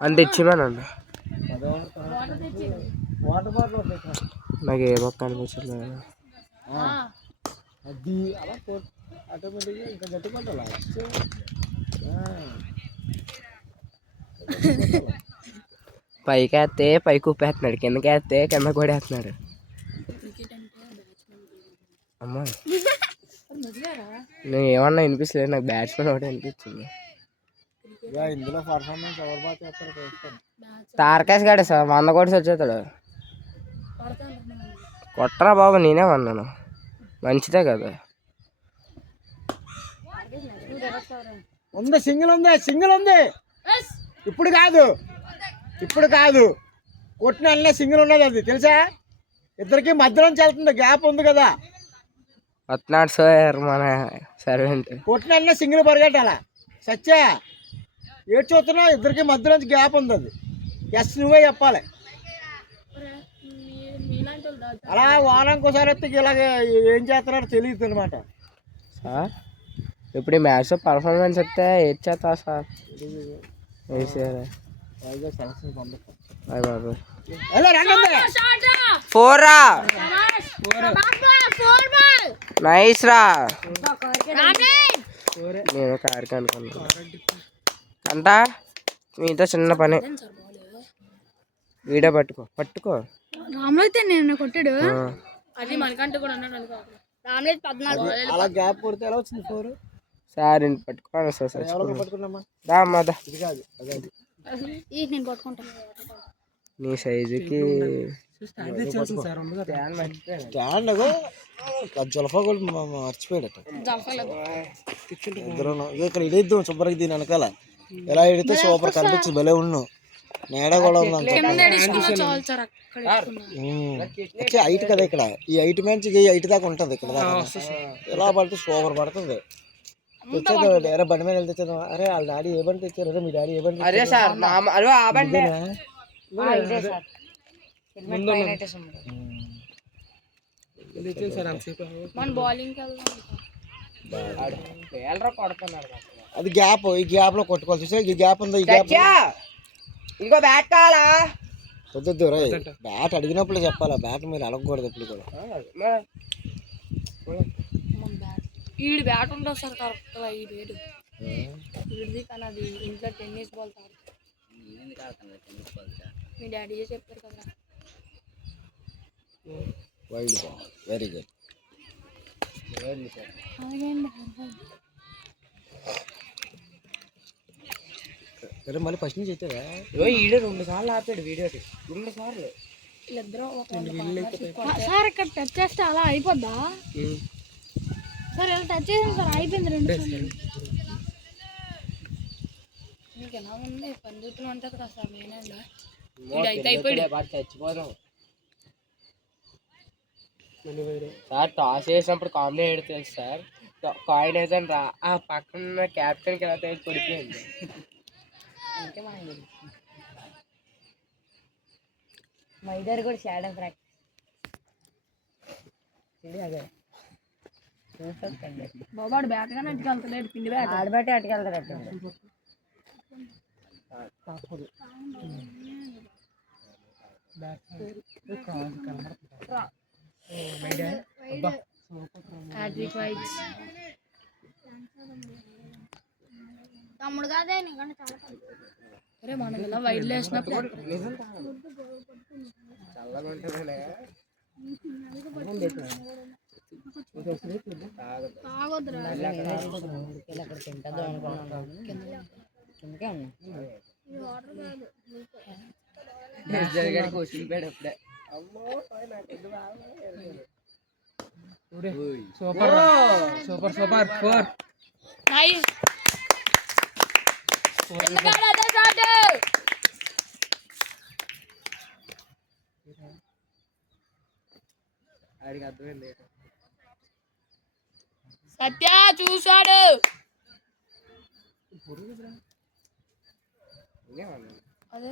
అంత ఇచ్చిమేనండి నాకు ఏ మొక్క అనిపించలేదు అది అలా ఆటోమేటిక్గా ఇంకా గట్టి కొట్టాలి పైకి వేస్తే పైకి ఉప్పేస్తున్నాడు కిందకి వేస్తే కింద కూడా వేస్తున్నాడు అమ్మా నేను ఏమన్నా వినిపిస్తలేదు నాకు బ్యాట్స్మెన్ ఒకటి అనిపించింది ఇందులో పర్ఫార్మెన్స్ ఎవరు బాగా చేస్తారు తారకేష్ గాడే సార్ 100 కోట్స్ వచ్చేస్తాడు కొట్టరా బాబు నేనే అన్నాను మంచిదే కదా ఉంది సింగిల్ ఉంది ఇప్పుడు కాదు కొట్టిన అన్నీ సింగిల్ ఉన్నది అది తెలుసా ఇద్దరికి మధ్యలో వెళ్తుంది గ్యాప్ ఉంది కదా వస్తున్నాడు సార్ మన సర్వెంట్ కొట్టిన అన్నీ సింగిల్ పరిగెట్టాల సచ్చా ఏడు చూస్తున్నావు ఇద్దరికి మధ్యలోంచి గ్యాప్ ఉంది అది ఎస్ నువ్వే చెప్పాలి అలా వారానికోసారి వస్తే ఇలాగ ఏం చేస్తున్నారో తెలియదు అనమాట సార్ ఇప్పుడు ఈ మ్యాచ్లో పర్ఫార్మెన్స్ వస్తే ఏది చేస్తా సార్ వేసారా బాబు 4 రా నైస్ రా నేను కారికి అనుకున్నాను అంట మీతో చిన్న పని వీడియో పట్టుకో రామ్లైతే నేను కొట్టాడు అది మనకంటే కూడా అన్నాడు అనుకో రామ్లైతే 14 అలా గ్యాప్ కొడితే ఎలా వచ్చింది 4 సార్ నేను పట్టుకోను సార్ ఎవరు పట్టుకున్నామా రామ్మా ఇది కాదు అదే నేను పట్టుకుంటా నీ సైజుకి జలఫా కూడా మర్చిపోయాడట ఇక్కడ ఇడిద్దాం శుభ్రంగా దీని వెనకాల ఎలా ఇడితే సూపర్ కనిపించదు భలే ఉన్నావు నేడ కూడా హైట్ కదా ఇక్కడ ఈ హైట్ మంచి హైట్ దాకా ఉంటుంది ఇక్కడ ఎలా పడితే సూపర్ పడుతుంది తెచ్చేది అరే బండి మీద తెచ్చేద్దాం అరే వాళ్ళ డాడీ ఏ బండి తెచ్చారు అరే మీ డాడీ ఏ బండి అది గ్యాప్ ఈ గ్యాప్ లో కొట్టుకోవాలి చూసా ఈ గ్యాప్ ఉందా ఈ గ్యాప్ ఇంకో బ్యాట్ కావాలా వద్దు రే బ్యాట్ అడిగినప్పుడు చెప్పాలా బ్యాట్ మీరు అడగకూడదు ఎప్పుడు కూడా ఈడు బ్యాట్ ఉండవు సార్ కరెక్ట్గా ఈ వేడు వీడిది కానీ అది ఇంట్లో టెన్నిస్ బాల్ తాడు మీ డాడీ చెప్పారు కదా వైల్డ్ బాల్ వెరీ గుడ్ అరే మళ్ళీ ఫస్ట్ నుంచి చెప్పారా ఈడు 2 సార్లు ఆపాడు వీడియోకి 2 సార్లు వీళ్ళిద్దరూ సార్ ఇక్కడ టచ్ చేస్తే అలా అయిపోద్దా సార్ ఇలా టచ్ చేసాను సార్ అయిపోయింది 2 సార్లు మీకు ఎలా ఉంది పండుతున్నా ఉంటుంది కదా సార్ నేనండి వీడైతే అయిపోయాడు చచ్చిపోదాం సార్ టాస్ వేసినప్పుడు కామెడీ ఏడు తెలుసు సార్ కాయిన్ వేసాను రా ఆ పక్కన క్యాప్టెన్కి ఎలా తెలిసి పడిపోయింది అంటే మనకి మా ఇద్దరు కూడా షాడో ప్రాక్టీస్ అదే బాబాడు బ్యాట్గానే అట్టుకెళ్తాడు పిండి బ్యాట్ ఆడబట్టి అట్టుకెళ్తాడు తమ్ముడు కాదే నీకంటే చాలా అరే మనం ఇలా వైడ్లు వేసినప్పుడు సూపర్ సూపర్ సూపర్ 4 నైస్ సత్య చూశాడు అదే